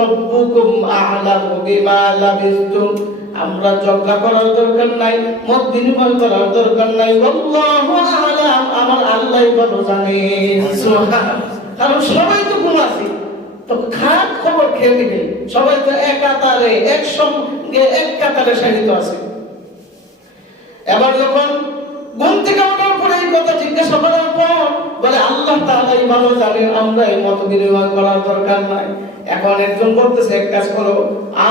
রাব্বুকুম আ'লামু বিমা লাবিসতুম, আমরা ঝগড়া করার দরকার নাই, মত বিনিময় করার দরকার নাই, আল্লাহু আ'লাম, আমার আল্লাহই ভালো জানে। সুবহানাল্লাহ। কারণ সবাই তো ঘুমাছি, তো খাট খবর খেয়ে নিবে, সবাই তো এক কাতারে একসঙ্গে এক কাতারে সাহিত্য আছে। এবার যখন ঘুম থেকে ওঠার পরে এই কথা জিজ্ঞাসা করার পর বলে আল্লাহ তাআলাই ভালো জানেন, আমরা এই মত বিনিময় করার দরকার নাই। এখন একজন বলতেছে এক কাজ করো,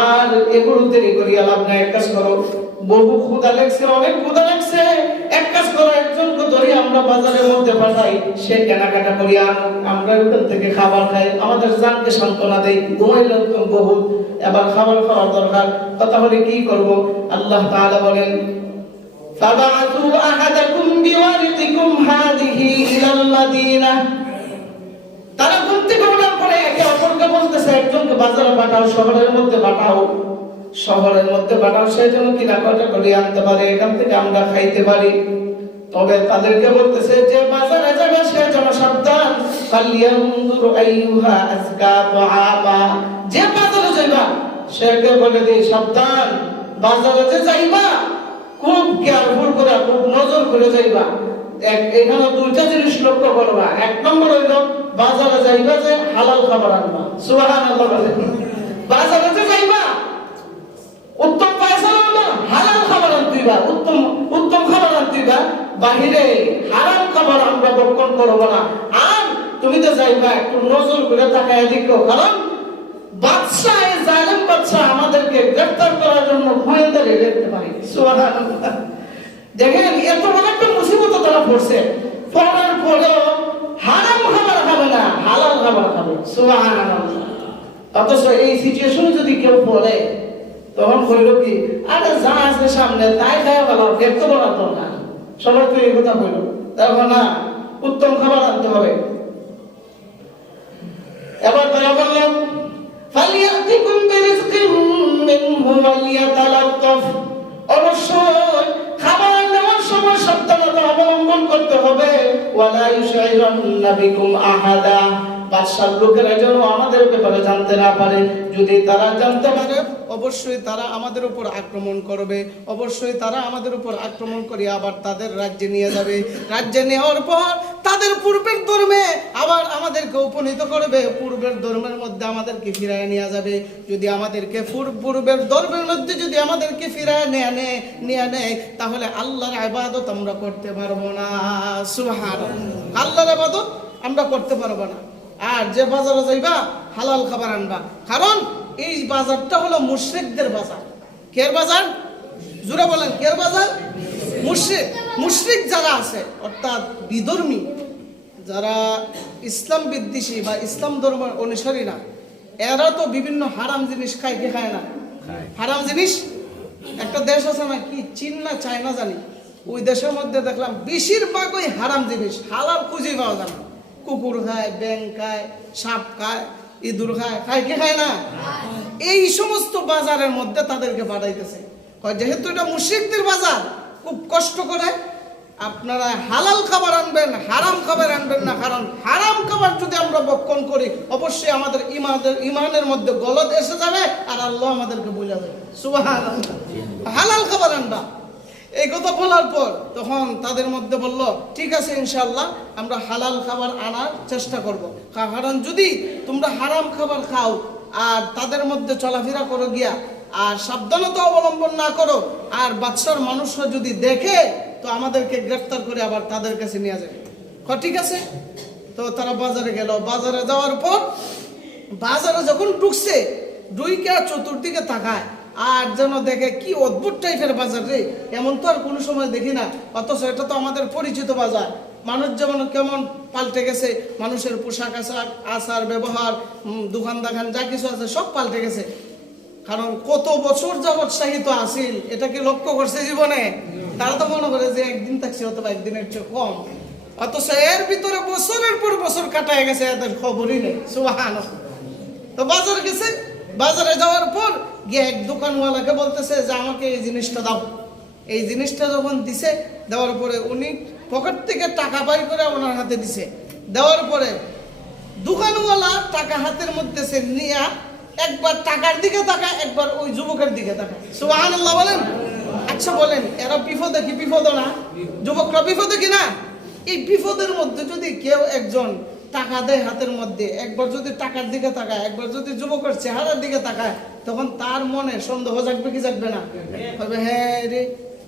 আর এগুলো দেরি করিয়া লাভ নাই, এক কাজ করো, বহু ক্ষুধা লাগছে, অনেক ক্ষুধা লাগছে, এক কাজ করো, একজনকে ধরি আমরা বাজারের মধ্যে পাঠাই, সে কেনাকাটা করিয়া আমরা ওখান থেকে খাবার খাই, আমাদের জানকে সান্ত্বনা দেই, ঘুমাইলে তো বহুত, এবার খাবার খাওয়ার দরকার। কথা হলে কি করব? আল্লাহ তাআলা বলেন فَبَعَثُوا أَحَدَكُمْ بِوَالِدِكُمْ هَذِهِ إِلَى الْمَدِينَةِ, তারা ঘুম থেকে ওঠার পরে একে অপরকে বলতেছে একজনকে বাজারে পাঠাও, শহরের মধ্যে পাঠাও, শহরের মধ্যে পাঠাও, সে যেন কেনাকাটা করে আনতে পারে, এখান থেকে আমরা খাইতে পারি। তবে তাদেরকে বলতেছে যে বাজারে যাবে সে যেন সাবধান, ফালিয়ানজুরু আইয়ুহা আযকা তুআমা, যে বাজারে যাইবা সেকে বলে দেই সাবধান, বাজারে যে যাইবা খুব কেয়ারফুল করে, খুব নজর করে যাইবা। এখানে দুইটা জিনিস লক্ষ্য করবা। এক নম্বর হইল বাজারে যাইবা যে হালাল খাবার আনবা। সুবহানাল্লাহ। বাজারে যে যাইবা উত্তম পয়সা হলো হালাল খাবার আনতেইবা, উত্তম খাবার আনতেইবা, বাহিরে হারাম খাবার আমরা বক্ষণ করব না। আর তুমি তো যাইবা একটু নজর করে তাকায় দেখো, কারণ বাদশাহ, জালেম বাদশাহ আমাদেরকে গ্রেফতার করার জন্য গোয়েন্দারে রেখে পারে। সুবহানাল্লাহ। দেখেন এত বড় একটা মুসিবত তারা পড়ছে, পড়ার পরেও হারাম খাবার খাবে না, হালাল খাবার খাবে। সুবহানাল্লাহ। অথচ এই সিচুয়েশনে যদি কেউ পড়ে তখন কইল কি, আরে যা আছে সামনে তাই খাওয়া ভালো, দেখতে বলার দরকার, সবাই তো এই কথা বলল, তখন না উত্তম খাবার আনতে হবে। এবার তারা বললেন ফালিয়াতিকুম বিরিজকিম মিনহু ওয়ালিয়াতালাত্তাফ, অবশ্যই খাবার নেওয়ার সময় সাবধানতা অবলম্বন করতে হবে। ওয়ালা ইউশাইরান্না বিকুম আহাদা, বাদশার লোকেরা যেন আমাদের ব্যাপারে জানতে না পারে, যদি তারা জানতে পারে অবশ্যই তারা আমাদের উপর আক্রমণ করবে, অবশ্যই তারা আমাদের উপর আক্রমণ করে আবার তাদের রাজ্যে নিয়ে যাবে, রাজ্যে নেওয়ার পর তাদের পূর্বের ধর্মে আবার আমাদেরকে উপনীত করবে, পূর্বের ধর্মের মধ্যে আমাদেরকে ফিরায় নিয়ে যাবে। যদি আমাদেরকে পূর্বের ধর্মের মধ্যে যদি আমাদেরকে ফিরায় নিয়ে নেয় তাহলে আল্লাহর ইবাদত আমরা করতে পারবো না। সুবহানাল্লাহ। আল্লাহর ইবাদত আমরা করতে পারবো না। আর যে বাজারে যাইবা হালাল খাবার আনবা, কারণ এই বাজারটা হলো মুশরিকদের বাজার। কের বাজার? জোরে বলেন, কের বাজার? মুশরিক যারা আছে, অর্থাৎ বিধর্মী, যারা ইসলাম বিদ্বেষী বা ইসলাম ধর্মের অনুসারী না, এরা তো বিভিন্ন হারাম জিনিস খায়, কি খায় না? হারাম জিনিস। একটা দেশ আছে না, কি চীন না চায়না জানি, ওই দেশের মধ্যে দেখলাম বেশিরভাগ ওই হারাম জিনিস, হালাল খুঁজে পাওয়া যায় না। কুকুর খায়, ব্যাং খায়, সাপ খায়, ইঁদুর খায়, খায় কি খায় না? এই সমস্ত বাজারের মধ্যে তাদেরকে পাঠাইতেছে। যেহেতু এটা মুশরিকদের বাজার, খুব কষ্ট করে আপনারা হালাল খাবার আনবেন, হারাম খাবার আনবেন না, কারণ হারাম খাবার যদি আমরা ভক্ষণ করি অবশ্যই আমাদের ইমানের মধ্যে গলদ এসে যাবে আর আল্লাহ আমাদেরকে বোঝাবে। সুবহানাল্লাহ। হালাল খাবার আনবা। এই কথা বলার পর তখন তাদের মধ্যে বলল, ঠিক আছে ইনশাআল্লাহ আমরা হালাল খাবার আনার চেষ্টা করব, কারণ যদি তোমরা হারাম খাবার খাও আর তাদের মধ্যে চলাফেরা করো গিয়া আর সাবধানতা অবলম্বন না করো আর বাদশার মানুষরা যদি দেখে তো আমাদেরকে গ্রেফতার করে আবার তাদের কাছে নিয়ে যাবে। ঠিক আছে। তো তারা বাজারে গেল। বাজারে যাওয়ার পর বাজারে যখন ঢুকছে, ঢুইকা চতুর্দিকে তাকায় আর যেন দেখে কি অদ্ভুত টাইপের বাজার রে, এমন তো আর কোনো সময় দেখি না। অথচ এটা তো আমাদের পরিচিত বাজার। মানুষ যেমন কেমন পাল্টে গেছে, মানুষের পোশাক আশাক, আচার ব্যবহার, দোকান দাখান যা কিছু আছে সব পাল্টে গেছে। কারণ কত বছর যাবৎ সাহিত্য আসিল, এটা কি লক্ষ্য করছে জীবনে? তারা তো মনে করে যে একদিন থাকছে অথবা একদিনের চেয়ে কম, অথচ এর ভিতরে বছরের পর বছর কাটায় গেছে, এদের খবরই নেই। সুবহানাল্লাহ। তো বাজার গেছে, বাজারে যাওয়ার পর গিয়ে এক দোকানওয়ালাকে বলতেছে যে আমাকে এই জিনিসটা দাও। এই জিনিসটা যখন দিছে, দেওয়ার পরে উনি পকেট থেকে টাকা বাই করে ওনার হাতে দিছে। দেওয়ার পরে দোকানওয়ালা টাকা হাতের মধ্যে সে নিয়ে একবার টাকার দিকে তাকায়, একবার ওই যুবকের দিকে তাকায়। সুবহানাল্লাহ বলেন। আচ্ছা বলেন, এরা বিপদে কি বিপদ না? যুবকরা বিপদে কি না? এই বিপদের মধ্যে যদি কেউ একজন টাকা দেয় হাতের মধ্যে, একবার যদি টাকার দিকে তাকায়, একবার যদি যুবকের চেহারার দিকে তাকায়, তখন তার মনে সন্দেহ জাগবে কি জাগবে না? হবে হ্যাঁ রে,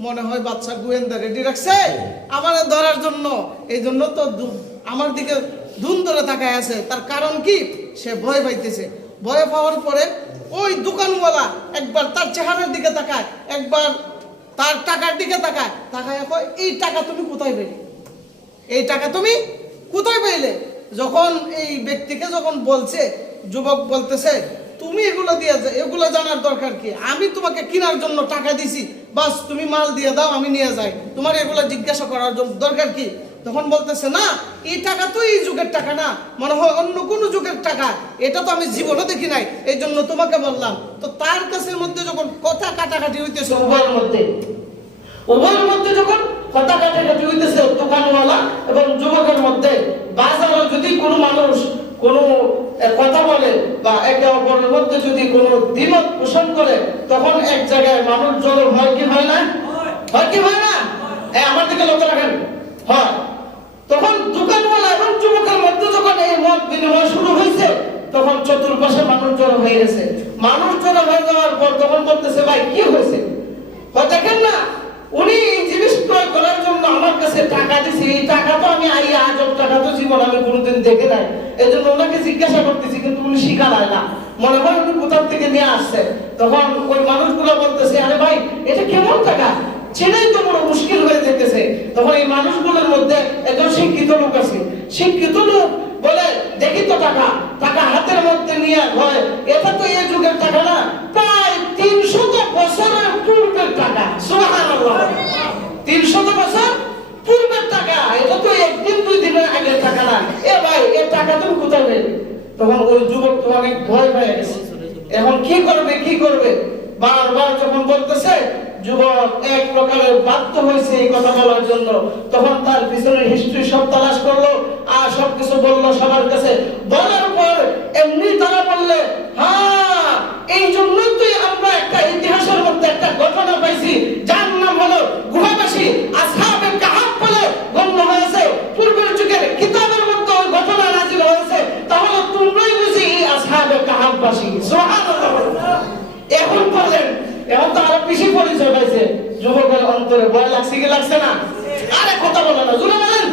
মনে হয় বাচ্চা গোয়েন্দা রেডি রাখছে আমার ধরার জন্য, এই জন্য তো আমার দিকে ধুন ধরে তাকায় আছে। তার কারণ কি? সে ভয় পাইতেছে। ভয় পাওয়ার পরে ওই দোকানওয়ালা একবার তার চেহারার দিকে তাকায়, একবার তার টাকার দিকে তাকায়, তাকায় কয় এই টাকা তুমি কোথায় পেলে? এই টাকা তুমি কোথায় পেলে? যখন এই ব্যক্তিকে যখন বলছে, যুবক বলতেছে তুমি এগুলো দিয়ে এগুলো জানার দরকার কি? আমি তোমাকে কেনার জন্য টাকা দিছি, বাস তুমি মাল দিয়ে দাও, আমি নিয়ে যাই, তোমার এগুলো জিজ্ঞাসা করার জন্য দরকার কি? তখন বলতেছে না, এই টাকা তো এই যুগের টাকা না, মনে হয় অন্য কোন যুগের টাকা, এটা তো আমি জীবনে দেখি নাই, এই জন্য তোমাকে বললাম। তো তার কাছের মধ্যে যখন কথা কাটাকাটি হইতেছে, উভয়ের মধ্যে যখন কথা কাটাকাটি হইতেছে দোকানওয়ালা এবং যুবকের মধ্যে, বাজারে যদি কোনো মানুষ কোনো কথা বলে বা একে অপরের মধ্যে যদি কোনো দ্বিমত পোষণ করে, তখন এক জায়গায় মানুষ জড়ো হয় কি হয় না? হয় কি হয় না? আমার দিকে লক্ষ্য রাখেন। হয়। তখন দোকানওয়ালা এবং যুবকের মধ্যে যখন এই মত বিনিময় শুরু হয়েছে, তখন চতুর্পাশে মানুষ জড়ো হয়ে গেছে। মানুষ জড়ো হয়ে যাওয়ার পর তখন বলতেছে ভাই কি হয়েছে? দেখেন না, উনি এই জিনিস ক্রয় করার জন্য আমার কাছে টাকা দিছে, এই টাকা তো আমি আজব টাকা তো জীবন আমি কোনোদিন দেখে নাই, এই জন্য ওনাকে জিজ্ঞাসা করতেছি, কিন্তু উনি স্বীকার হয় না, মনে হয় উনি কোথাও থেকে নিয়ে আসছে। তখন ওই মানুষগুলো বলতেছে আরে ভাই এটা কেমন টাকা, চেনাই তো বড় মুশকিল হয়ে যেতেছে। তখন এই মানুষগুলোর মধ্যে একজন শিক্ষিত লোক আছে, শিক্ষিত লোক বলে দেখি তো টাকা, টাকা হাতের মধ্যে নিয়ে হয়, এটা তো এই যুগের টাকা না, প্রায় 300 বছরের পূর্বের টাকা। সুবহানাল্লাহ, 300 বছর পূর্বের টাকা, এটা তো একদিন দুই দিনের আগের টাকা না। এ ভাই এর টাকা তুমি কোথায় পেলে? তখন ওই যুবক তো অনেক ভয় পেয়ে গেছে, এখন কি করবে বারবার যখন বলতেছে, যুবক এক প্রকারের বাধ্য হয়েছে এই কথা বলার জন্য। তখন তার পিছনের হিস্ট্রি সব তালাশ করলো আর সবকিছু বললো সবার কাছে। বলার পর এমনি তারা বললে হ্যাঁ এই জন্যই তো আমরা একটা ইতিহাসের মধ্যে একটা ঘটনা পাইছি, যার নাম হলো গুহাবাসী আসহাবে কাহাফ বলে গণ্য হয়েছে। পূর্বের যুগের কিতাবের মধ্যে ওই ঘটনা নাযিল হয়েছে, তাহলে তোমরাই বুঝি আসহাবে কাহাফবাসী। সুবহানাল্লাহ। এখন বলেন, এখন তো আরো বেশি পরিচয় পাইছে। যুবকের অন্তরে ভয় লাগছে কি লাগছে না? আরে কথা বলে না, জুড়ে বলেন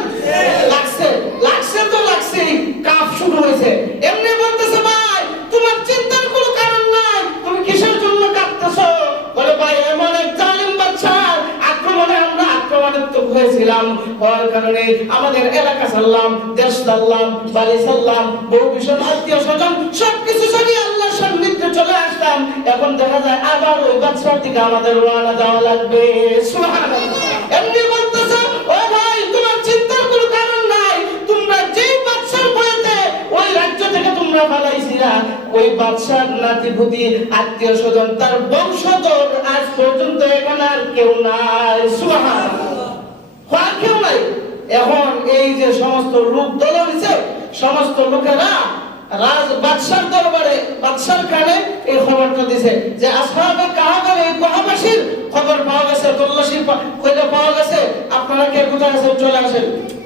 লাগছে তো লাগছে। কাফ শুরু হয়েছে, এমনি বলতেছে ভাই তোমার চিন্তার কোনো কারণ নাই, তুমি কিসের জন্য কাঁদতেছো? বলে ভাই এমন এক জালিম বাদশার আক্রমণে আমরা আক্রমণাত্মক হয়েছিলাম, হওয়ার কারণে আমাদের এলাকা ছাড়লাম, দেশ ছাড়লাম, বাড়ি ছাড়লাম, বহু ভীষণ আত্মীয় স্বজন সবকিছু ছাড়িয়ে আল্লাহর সান্নিধ্যে চলে আসলাম। এখন দেখা যায় আবার ওই বাদশার দিকে আমাদের রওনা দেওয়া লাগবে। সুবহানাল্লাহ। এমনি বলতেছে ও ভাই তোমার চিন্তার কোনো কারণ নাই, তোমরা যেই বাদশার ভয়েতে ওই রাজ্য থেকে তোমরা পালাইছিলা, ওই বাদশার নাতিপুতি আত্মীয় স্বজন তার বংশধর আজ পর্যন্ত এখানে আর কেউ নাই। সুবহানাল্লাহ। আর কেউ নাই। এখন এই যে সমস্ত লোক দল হয়েছে, সমস্ত লোকেরা বাদশার দরবারে বাদশার কানে এই খবরটা দিছে যে আসহাবে কাহাফের এই গুহাবাসীর খবর পাওয়া গেছে, তল্লাশি কইরা পাওয়া গেছে, আপনারা কে কোথায় আছেন চলে আসেন।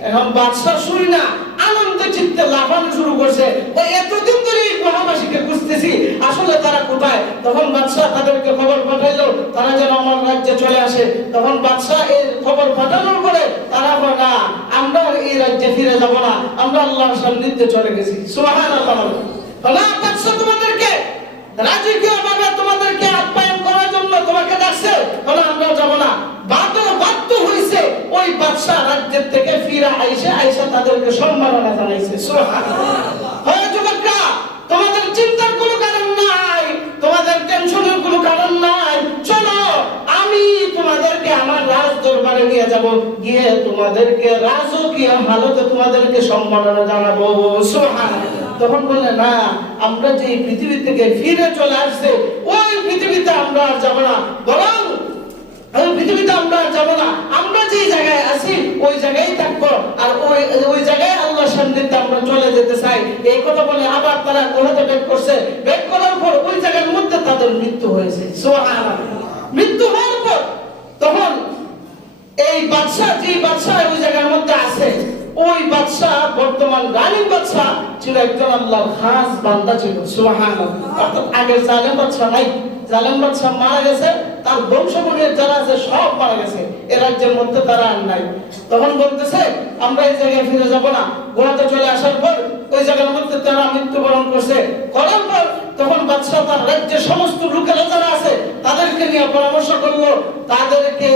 এখন বাদশা শুনি না আনন্দে চিত্তে লাফানো শুরু করছে, ওই এতদিন ধরে এই গুহাবাসীকে খুঁজতেছি, আসলে তারা কোথায়? তখন বাদশা তাদেরকে খবর পাঠাইলো তারা যেন আমার রাজ্যে চলে আসে। তখন বাদশা এই খবর পাঠানোর পরে তারা বলে না আমরা এই রাজ্যে ফিরে যাব না, আমরা আল্লাহর সান্নিধ্যে চলে গেছি। সুবহানাল্লাহ। না বাদশা তোমাদেরকে রাজকীয়ভাবে তোমাদেরকে আপ্যায়ন করার জন্য তোমাকে ডাকছে, বলে আমরা যাব না। বাধ্য হইছে ওই বাদশা রাজ্যের থেকে ফিরে আইসা তাদেরকে সম্মাননা জানাইছে। সুবহানাল্লাহ। হয় যুবকরা তোমাদের চিন্তার কোনো কারণ নাই, তোমাদের টেনশনের কোনো কারণ নাই, চলো আমি তোমাদেরকে আমার রাজ দরবারে নিয়ে যাব, গিয়ে তোমাদেরকে রাজকীয় হালতে তোমাদেরকে সম্মাননা জানাবো। সুবহানাল্লাহ। তখন বললে না আমরা যে পৃথিবী থেকে ফিরে চলে আসছে ওই পৃথিবীতে আমরা আর যাব না, বরং ওই পৃথিবীতে আমরা যাব না, আমরা যে জায়গায় আছি ওই জায়গায় থাকবো, আর ওই জায়গায় আল্লাহর সান্নিধ্যে আমরা চলে যেতে চাই। এই কথা বলে আবার তারা গুহাতে বের করছে। বের করার পর ছিল একজন আল্লাহর খাস বান্দা ছিল, সুবহানাল্লাহ। অর্থাৎ আগের জালেম বাদশা নাই, জালেম বাদশা মারা গেছে, তার বংশবলীর যারা আছে সব মারা গেছে, এ রাজ্যের মধ্যে তারা আর নাই। তখন বলতেছে আমরা এই জায়গায় ফিরে যাব না। গোয়াতে চলে আসার পর ওই জায়গার মধ্যে তারা মৃত্যুবরণ করছে, করার পর তখন বাদশা তার রাজ্যের সমস্ত লোকেরা যারা আছে তাদেরকে নিয়ে পরামর্শ করলো, তাদেরকে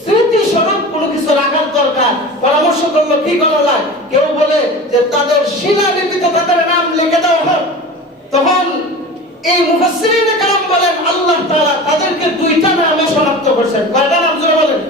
স্মৃতি স্বরূপ কোনো কিছু রাখার দরকার। পরামর্শ করলো কি করা যায়। কেউ বলে যে তাদের শিলালিপিতে তাদের নাম লিখে দেওয়া হোক। তখন এই মুফাসসিরিনে কেরাম বলেন আল্লাহ তাআলা তাদেরকে দুইটা নামে শনাক্ত করেছেন। কয়টা নাম জোরে বলেন?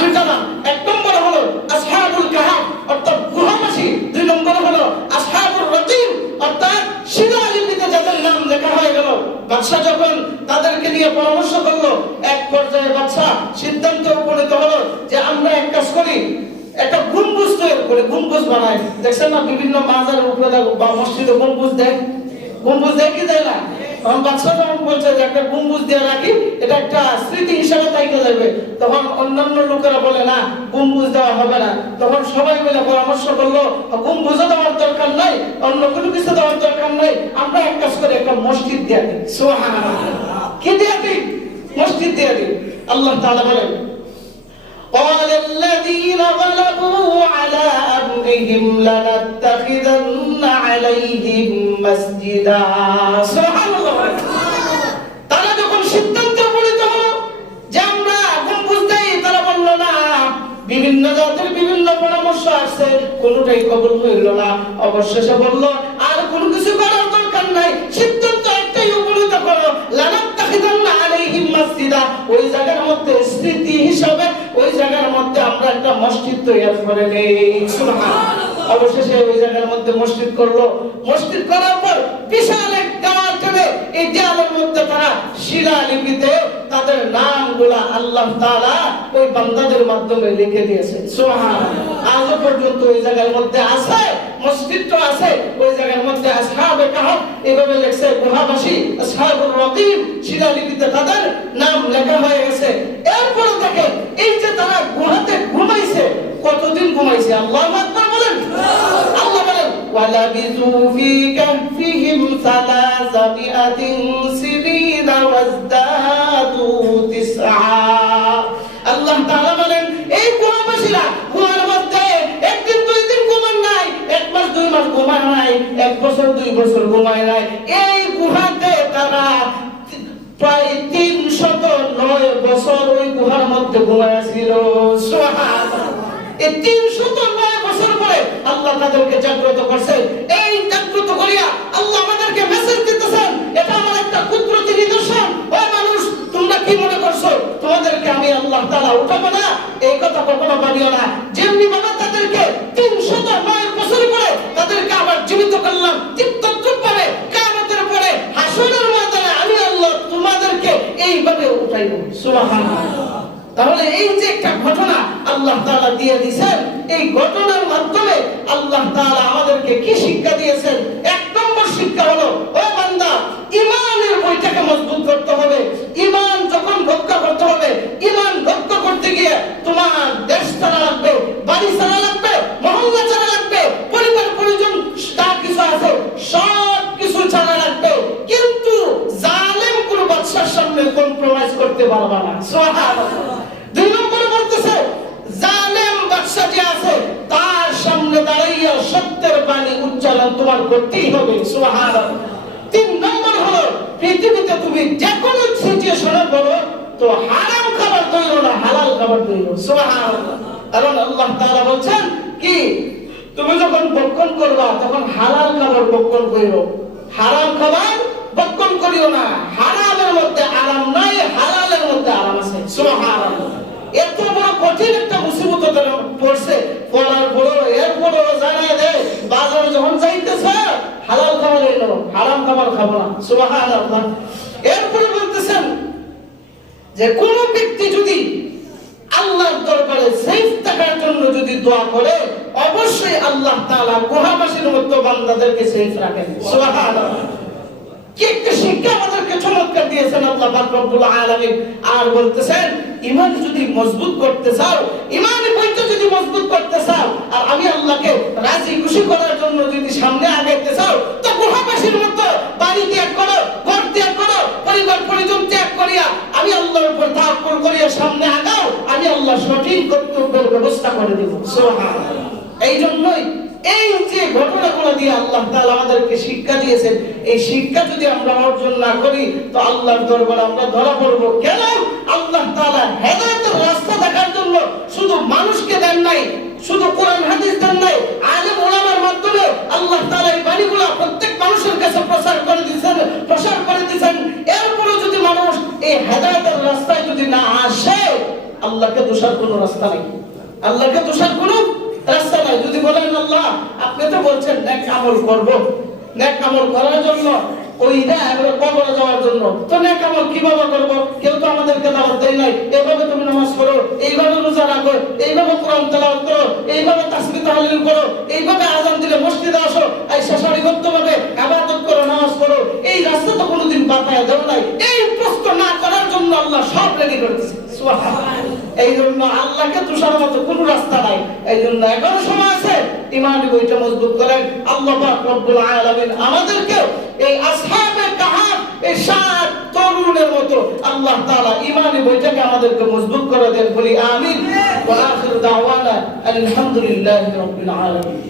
দুইটা নাম। এক নম্বর হলো আসহাবুল কাহাফ অর্থাৎ গুহাবাসী, দুই নম্বর হলো আসহাবুর রকিম অর্থাৎ শিলালিপিতে যাদের নাম লেখা হয়ে গেল। বাদশা যখন তাদেরকে নিয়ে পরামর্শ করলো, এক পর্যায়ে বাদশা সিদ্ধান্তে উপনীত হলো যে আমরা এক কাজ করি, একটা গম্বুজ তৈরি করে গম্বুজ বানাই। দেখছেন না বিভিন্ন মাজারের উপরে বা মসজিদে গম্বুজ দেয়, গম্বুজ দেয় কি দেয় না? তখন বাদশা যখন বলছে যে একটা গম্বুজ দিয়ে রাখি, এটা একটা স্মৃতি হিসাবে থাইকে যাবে। তখন অন্যান্য লোকেরা বলে না গম্বুজ দেওয়া হবে না। তখন সবাই মিলে পরামর্শ করলো গম্বুজও দেওয়ার দরকার নাই, অন্য কোনো কিছু দেওয়ার দরকার নাই, আমরা এক কাজ করে একটা মসজিদ দিয়ে দিই। সুবহানাল্লাহ। কি দিয়ে দিই? মসজিদ দিয়ে দিই। আল্লাহ তাআলা বলেন قال الذين غلبوا على أمرهم لنتخذن عليهم مسجدا سبحان الله। তারা যখন সিদ্ধান্তে উপনীত হলো যে আমরা গম্বুজ দেই, তারা বলল না, বিভিন্ন জাতের বিভিন্ন পরামর্শ আসছে, কোনোটাই কবুল হইল না। অবশেষে বলল আর কোনো কিছু করার দরকার নাই, সিদ্ধান্ত একটাই উপনীত করো, লানাত্তাখিদান্না আলাইহিম মাসজিদা। ওই জায়গার মধ্যে স্মৃতি হিসাবে ওই জায়গার মধ্যে আমরা একটা মসজিদ তৈরি করে নেই। সুবহানাল্লাহ। অবশেষে ওই জায়গার মধ্যে মসজিদ করলো। মসজিদ করার পর বিশাল এক দেওয়াল করে এই দেওয়ালের মধ্যে তারা শিলালিপিতে তাদের নামগুলা আল্লাহ তাআলা ওই বান্দাদের মাধ্যমে লিখে দিয়েছেন। সুবহানাল্লাহ। আজও পর্যন্ত ওই জায়গার মধ্যে আছে, মসজিদটা আছে, ওই জায়গার মধ্যে আসহাবে কাহাফ এভাবে লেখছে গুহাবাসী, আসহাবুর রকিম শিলালিপিতে তাদের নাম লেখা হয়ে গেছে। এরপরে দেখে এই যে তারা গুহাতে ঘুমাইছে, কতদিন ঘুমাইছে? আল্লাহু আকবার বলেন। আল্লাহ বলেন ওয়ালাবিসু ফি কাহফিহিম সালাসামিআতিন সিনিনা ওয়াজদাদু তিসআ। আল্লাহ তাআলা বলেন এই গুহাবাসীরা গুহার মধ্যে একদিন দুই দিন ঘুমান নাই, এক মাস দুই মাস ঘুমান নাই, এক বছর দুই বছর ঘুমায় নাই। এই গুহাতে তারা প্রায় 309 বছর ওই গুহার মধ্যে ঘুমাইছিল। সুবহানাল্লাহ। এই 309 বছর পরে আল্লাহ তাদেরকে জাগ্রত করছেন। এই জাগ্রত করিয়া আল্লাহ আমাদেরকে মেসেজ দিতেছেন, এটা আমার একটা কুদরতি নিদর্শন। ও মানুষ, তোমরা কি মনে করছো তোমাদেরকে আমি আল্লাহ তাআলা উঠাবো না? এই কথা কখনো মানিও না। যেমনি ভাবে তাদেরকে 309 বছর পরে তাদেরকে আবার জীবিত করলাম, চিত্তযুক্তভাবে কিয়ামতের পরে হাসরের ময়দানে আমি আল্লাহ তোমাদেরকে এইভাবে উঠাইব। সুবহানাল্লাহ। তাহলে এই যে একটা ঘটনা আল্লাহ তাআলা দিয়ে দিয়েছেন, এই ঘটনার মাধ্যমে আল্লাহ তাআলা আমাদেরকে কি শিক্ষা দিয়েছেন? এক নম্বর শিক্ষা হলো, ও বান্দা, ঈমানের বইটাকে মজবুত করতে হবে। ঈমান যখন রক্ষা করতে হবে, ঈমান রক্ষা করতে গিয়ে তোমার দেশ ছাড়া লাগবে, বাড়ি ছাড়া লাগবে, মহল্লা ছাড়া লাগবে, পরিবার পরিজন যা কিছু আছে সব কিছু ছাড়া লাগবে, কিন্তু জালেম কোন বাদশার সামনে কম্প্রোমাইজ করতে পারবে না। সুবহানাল্লাহ। দুই নম্বরে বলতেছে জালেম বাদশা যে আছে তার সামনে দাঁড়াইয়া সত্যের বাণী উচ্চারণ তোমার করতেই হবে। সুবহানাল্লাহ। তিন নম্বর হলো পৃথিবীতে তুমি যে কোনো সিচুয়েশনে বলো তো হারাম খাবার ধরো না, হালাল খাবার ধরো। সুবহানাল্লাহ। কারণ আল্লাহ তাআলা বলছেন কি, তুমি যখন ভক্ষণ করবা তখন হালাল খাবার ভক্ষণ করিও, হারাম খাবার ভক্ষণ করিও না। হারামের মধ্যে আরাম নাই, হালালের মধ্যে আরাম আছে। সুবহানাল্লাহ। এত বড় কঠিন একটা মুসিবত তারা পড়ছে, পড়ার পড়ো এরপরও জানায় দেয় বাজারে যখন যাইতেছে হালাল খাবার এলো, হারাম খাবার খাবো না। সুবহানাল্লাহ। এরপরে বলতেছেন যে কোন ব্যক্তি যদি আল্লাহর দরবারে সেফ থাকার জন্য যদি দোয়া করে, অবশ্যই আল্লাহ তাআলা গুহাবাসীর মতো বান্দাদেরকে সেফ রাখেন। সুবহানাল্লাহ। কি একটা শিক্ষা আমাদেরকে চমৎকার দিয়েছেন আল্লাহ পাক রব্বুল আলামিন। আর বলতেছেন ঈমান যদি মজবুত করতে চাও, ঈমানের বইটা যদি মজবুত করতে চাও, আর আমি আল্লাহকে রাজি খুশি করার জন্য যদি সামনে আগাইতে চাও তো গুহাবাসীর মতো বাড়ি ত্যাগ করো, ঘর ত্যাগ করো, পরিবার পরিজন ত্যাগ করিয়া আমি আল্লাহর উপর তাওয়াক্কুল করিয়া সামনে আগাও, আমি আল্লাহ সঠিক কর্তব্যের ব্যবস্থা করে দেব। সুবহানাল্লাহ। এই জন্যই এই যে ঘটনাগুলো দিয়ে আল্লাহ তাআলা আমাদেরকে শিক্ষা দিয়েছেন, এই শিক্ষা যদি আমরা অর্জন না করি তো আল্লাহর দরবারে আমরা ধরা পড়ব। কেন? আল্লাহ তাআলা হেদায়েতের রাস্তা দেখার জন্য শুধু মানুষকে দেন নাই, শুধু কোরআন হাদিস দেন নাই, আলেম ওলামার মাধ্যমে আল্লাহ তাআলা এই বাণীগুলো প্রত্যেক মানুষের কাছে প্রচার করে দিয়েছেন। এরপরে যদি মানুষ এই হেদায়েতের রাস্তায় যদি না আসে, আল্লাহকে দোষার কোনো রাস্তা নেই, আল্লাহকে দোষার কোনো রাস্তা নাই। যদি বলেন আল্লাহ আপনি তো বলছেন নেক আমল করব, নেক আমল করার জন্য ওইটা আমরা কবরে যাওয়ার জন্য, তো নেক আমল কিভাবে করব? কেউ তো আমাদেরকে দাওয়াত দেয় নাই, এইভাবে তুমি নামাজ পড়ো, এইভাবে রোজা রাখো, এইভাবে কোরআন তেলাওয়াত করো, এইভাবে তাসবিহ তাহলিল করো, এইভাবে আযান দিলে মসজিদে আসো, আইসা সারিবদ্ধভাবে ইবাদত করো, নামাজ পড়ো। এই রাস্তা তো কোনোদিন বাতায় দেও নাই। এই প্রশ্ন না করার জন্য আল্লাহ সব রেডি করে দিয়েছে। সুবহানাল্লাহ। এই জন্য আল্লাহকে তুষার মতো কোনো রাস্তা নাই। এই জন্য এখনো সময় আছে, ইমানি বইটা মজবুত করেন। আল্লাহ পাক রব্বুল আলামিন আমাদেরকে এই আসহাবে কাহাফ এই 7 তরুণের মতো আল্লাহ তাআলা ইমানি বইটাকে আমাদেরকে মজবুত করে দেন। বলি আমিন। ওয়া আখিরু দাওয়ানা আলহামদুলিল্লাহি রাব্বিল আলামিন।